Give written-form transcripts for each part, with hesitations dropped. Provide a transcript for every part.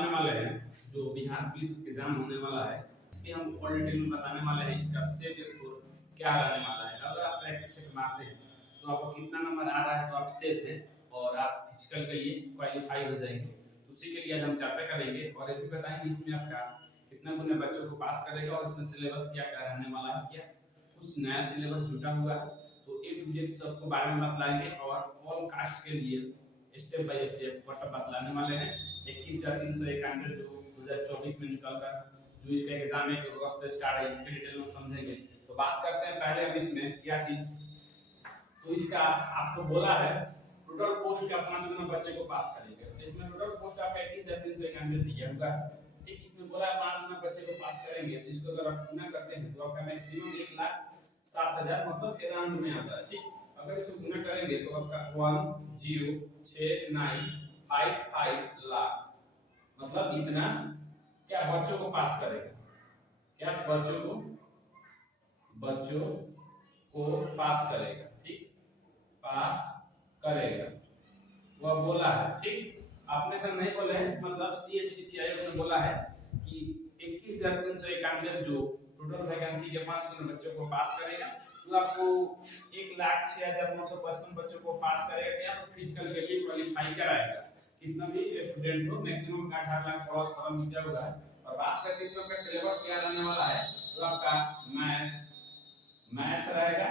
आने वाले हैं, जो बिहार पुलिस एग्जाम होने वाला है, इसके हम और डिटेल में बताने वाले हैं इसका सेट स्कोर क्या रहने वाला है। अगर आप प्रैक्टिस सेट मारते हैं तो आपको कितना नंबर आ रहा है तो आप सेफ हैं और आप फिजिकल के लिए क्वालिफाई हो जाएंगे। तो उसी के लिए आज हम चर्चा करेंगे और ये भी बताएंगे इसमें आपका कितना गुना बच्चों को पास करेगा और इसमें सिलेबस क्या क्या रहने वाला है, क्या कुछ नया सिलेबस जुटा हुआ है। तो ए टू जेड सबको बारे में बतलाएंगे और ऑल कास्ट के लिए स्टेप बाय स्टेप कट बतलाने वाले हैं। 21,391 जो 2024 में निकल कर जो इसका एग्जाम है अगस्त से स्टार्ट है, इसके डिटेल में समझेंगे। तो बात करते हैं पहले अब इसमें क्या चीज, तो इसका आपको बोला है टोटल पोस्ट का 5 गुना बच्चे को पास करेंगे। तो इसमें टोटल पोस्ट आपका 21,391 दिया हुआ है, ठीक। इसमें बोला है 5 गुना बच्चे को पास करेंगे, तो इसको अगर आप गुना करते हैं तो आपका मैक्सिमम 1,07,000 मतलब अराउंड में आता है, ठीक। अगर इसको गुना करेंगे तो आपका 10,695 लाख मतलब इतना क्या बच्चों को पास करेगा, क्या बच्चों को पास करेगा, ठीक, पास करेगा वह बोला है, ठीक। आपने सर नहीं बोले हैं, मतलब CSCCI ने बोला है कि 21,391 जो टोटल वैकेंसी के 5 गुना बच्चों को पास करेगा, तो आपको 1,06,955 बच्चों को पास करेगा, क्या तो फिजिकल के लिए क्वालिफाई कराएगा। कितना भी स्टूडेंट हो मैक्सिमम 18 लाख क्रॉस फॉर्म दिया हुआ है। और बात करते हैं इसका सिलेबस क्या रहने वाला है, तो आपका मैथ रहेगा,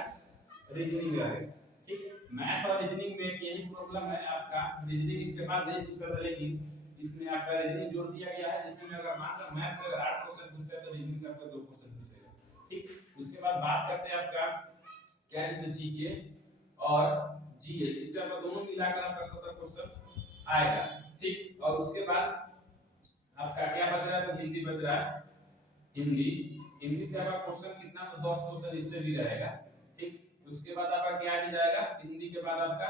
रीजनिंग रहेगा, ठीक। मैथ और रीजनिंग में यही प्रॉब्लम है आपका, रीजनिंग इसके बाद नहीं पूछता था, लेकिन इसमें आपका रीजनिंग जोड़ दिया गया है, जिसमें अगर मात्र मैथ से 8 क्वेश्चन पूछता है तो रीजनिंग से आपका 2 क्वेश्चन पूछेगा, ठीक। उसके बाद बात करते हैं आपका क्या है जीके और जीएस, इससे आपका दोनों मिलाकर आपका 17 क्वेश्चन आएगा, ठीक। और उसके बाद आपका क्या बच रहा है, तो हिंदी बच रहा है, हिंदी से आपका क्वेश्चन कितना, तो 10 क्वेश्चन इससे भी रहेगा, ठीक। उसके बाद आपका क्या आ जाएगा, हिंदी के बाद आपका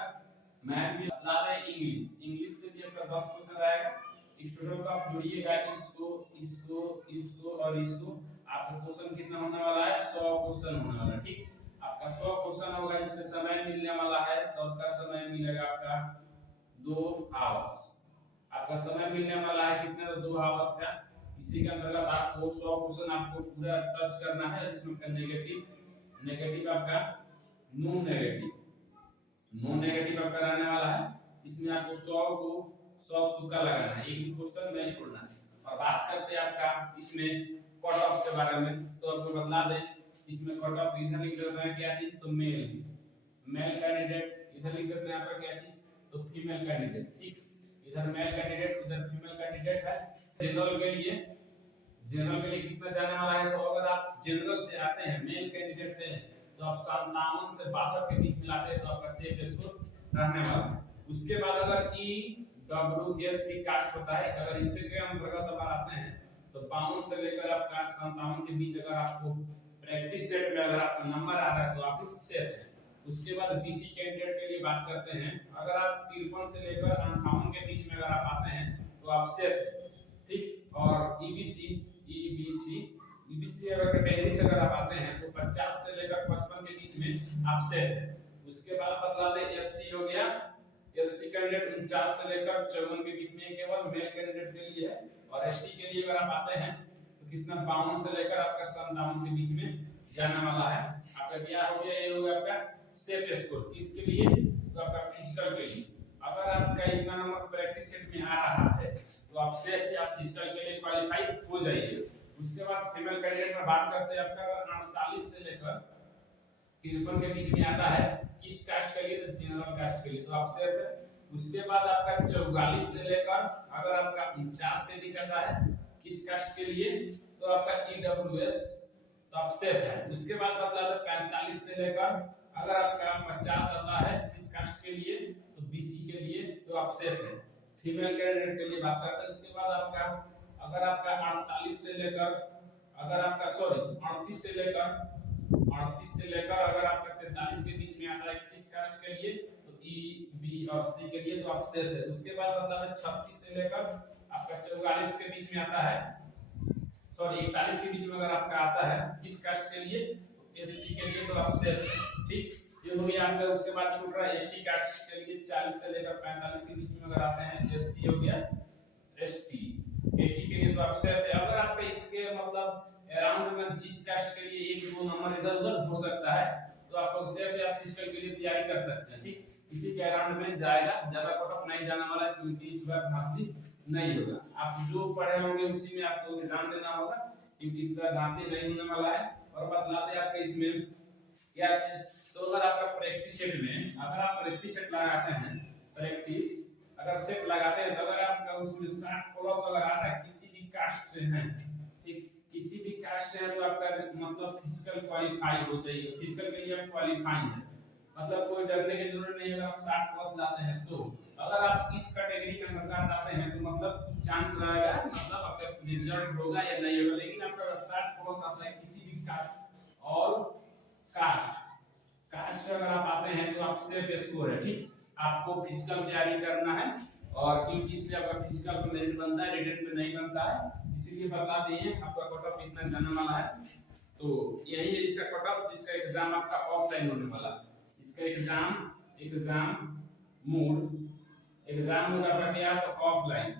मैथ भी बता रहे हैं, इंग्लिश से भी आपका 10 क्वेश्चन आएगा। इस टोटल को आप जोड़िएगा, इसको और इसको, आपका क्वेश्चन कितना होने वाला है, 100 क्वेश्चन होने वाला है, ठीक। आपका 100 क्वेश्चन होगा, इसमें समय मिलने वाला है, सबका समय मिलेगा आपका 2 आवर्स, आपका समय मिलने वाला है कितना, तो 2 आवर्स का। इसी के अंतर्गत आपको 100 क्वेश्चन आपको पूरा टच करना है, इसमें नेगेटिव आपका नो नेगेटिव आपका रहने वाला है। इसमें आपको 100 तुक्का लगाना है, एक भी क्वेश्चन नहीं छोड़ना है। और बात करते हैं आपका इसमें कट ऑफ के बारे में, तो आपको बतला दें इसमें कट ऑफ इधर लिख देते हैं क्या चीज, तो मेल कैंडिडेट, इधर लिख देते हैं आपका क्या चीज, तो फीमेल कैंडिडेट, ठीक। इधर मेल कैंडिडेट उधर फीमेल कैंडिडेट है। जनरल के लिए कितना जाने वाला है, तो अगर आप जनरल से आते हैं मेल कैंडिडेट है तो आप 57 से 62 के बीच में लाते हैं तो आपका सेफ स्कोर रहने वाला है। उसके बाद अगर EWS की कास्ट होता है, अगर इससे के अंतर्गत अगर आते हैं तो 52 से लेकर आपका 57 के बीच अगर आपको प्रैक्टिस सेट में अगर आपका नंबर आ रहा है तो आप सेफ है। उसके बाद BC कैंडिडेट के लिए बात करते हैं, अगर आप 53 से लेकर 58 के बीच में अगर आप आते हैं तो आप सेफ है, ठीक। और EBC अगर कैटेगरी से अगर आप आते हैं तो 50 से लेकर 55 के बीच में आप सेफ है। उसके बाद बतला दे SC हो गया, SC कैंडिडेट 49 से लेकर 54 के बीच में केवल मेल कैंडिडेट के लिए है। और ST के लिए अगर आप आते हैं तो कितना 52 से लेकर आपका 57 के बीच में जाने वाला है। आपका क्या हो गया, ये हो गया आपका सेफ स्कोर, किसके लिए, तो आपका फिजिकल के लिए। अगर आपका इतना नंबर प्रैक्टिस सेट में आ रहा है तो आप सेफ या फिजिकल के लिए क्वालीफाई हो जाइए। उसके बाद फीमेल कैंडिडेट में बात करते हैं, आपका 48 से लेकर 53 के बीच में आता है, किस कास्ट के लिए, तो जनरल कास्ट के लिए, तो आप सेफ है। उसके बाद आपका 44 से लेकर अगर आपका 49 के बीच आता है किस कास्ट के लिए, तो आपका EWS, तो आप सेफ है। उसके बाद बतला दे 45 से लेकर अगर आपका 50 आता है किस कास्ट के लिए, तो BC के लिए, तो आप सेफ है। फीमेल कैंडिडेट के लिए बात करते हैं। उसके बाद आपका अगर आपका 38 से लेकर अगर आपका 38 से लेकर अगर आपका 43 के बीच में आता है किस कास्ट के लिए, तो E, B और C के लिए, तो आप सेफ है। उसके बाद बता दें 36 से लेकर आपका 44 के बीच में आता है, 41 के बीच में अगर आपका आता है किस कास्ट के लिए, तो SC के लिए, तो आप सेफ है, ठीक। ये हो गया आपका। उसके बाद छूट रहा है ST कास्ट के लिए 40 से लेकर 45 के बीच में अगर आते हैं SC हो गया, ST तो आप सेफ है। अगर आपका इसके मतलब अराउंड में जिस कास्ट के लिए एक दो नंबर इधर उधर हो सकता है तो आप लोग सेफ है, आप फिजिकल के लिए तैयारी कर सकते हैं। ठीक, इसी के अराउंड में जाएगा, ज्यादा कट ऑफ नहीं जाने वाला है क्योंकि इस बार भर्ती नहीं होगा। आप जो पढ़े होंगे उसी में आपको एग्जाम देना होगा क्योंकि इस बार भर्ती नहीं होने वाला है। और बतला दे आपका इसमें क्या चीज, तो अगर आपका प्रैक्टिस सेट में अगर आप प्रैक्टिस सेट लगाते हैं, प्रैक्टिस अगर सेट लगाते हैं तो अगर आपका उसमें 60 प्लस अगर आ रहा है किसी भी कास्ट से है, ठीक, किसी भी कास्ट से है तो आपका मतलब फिजिकल क्वालीफाई हो जाएगा, फिजिकल के लिए आप क्वालीफाई है, मतलब कोई डरने की जरूरत नहीं है। अगर आप 60 प्लस लाते हैं तो अगर आप इस कैटेगरी के अंदर लाते हैं तो मतलब चांस रहेगा, मतलब आपका रिजल्ट होगा या नहीं होगा। लेकिन आपका 60 प्लस आता है किसी भी कास्ट और कास्ट कास्ट अगर आप आते हैं तो आप सेफ स्कोर है। ठीक, आपको फिजिकल तैयारी करना है और क्योंकि इसलिए आपका फिजिकल पे मेरिट बनता है, रिटन पे नहीं बनता है, इसीलिए बता दिए आपका कट ऑफ इतना जाने वाला है। तो यही है इसका कट ऑफ, जिसका एग्जाम आपका ऑफलाइन होने वाला है। इसका एग्जाम मोड आपका क्या तो ऑफलाइन,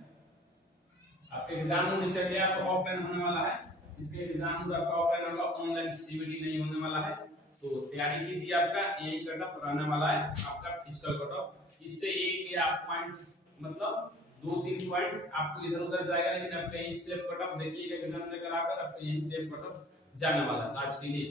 आपका एग्जाम मोड इसका क्या तो ऑफलाइन होने वाला है। इसके एग्जाम मोड आपका ऑफलाइन होगा, ऑनलाइन सीवीडी नहीं होने वाला है। तो तैयारी कीजिए, आपका यही कट ऑफ रहने वाला है आपका फिजिकल कट ऑफ। इससे एक या पॉइंट मतलब 2-3 पॉइंट आपको इधर उधर जाएगा, लेकिन आपका यही सेफ कट ऑफ देखिएगा एग्जाम लेकर आकर आपका यही सेफ कट ऑफ जाने वाला है। आज के लिए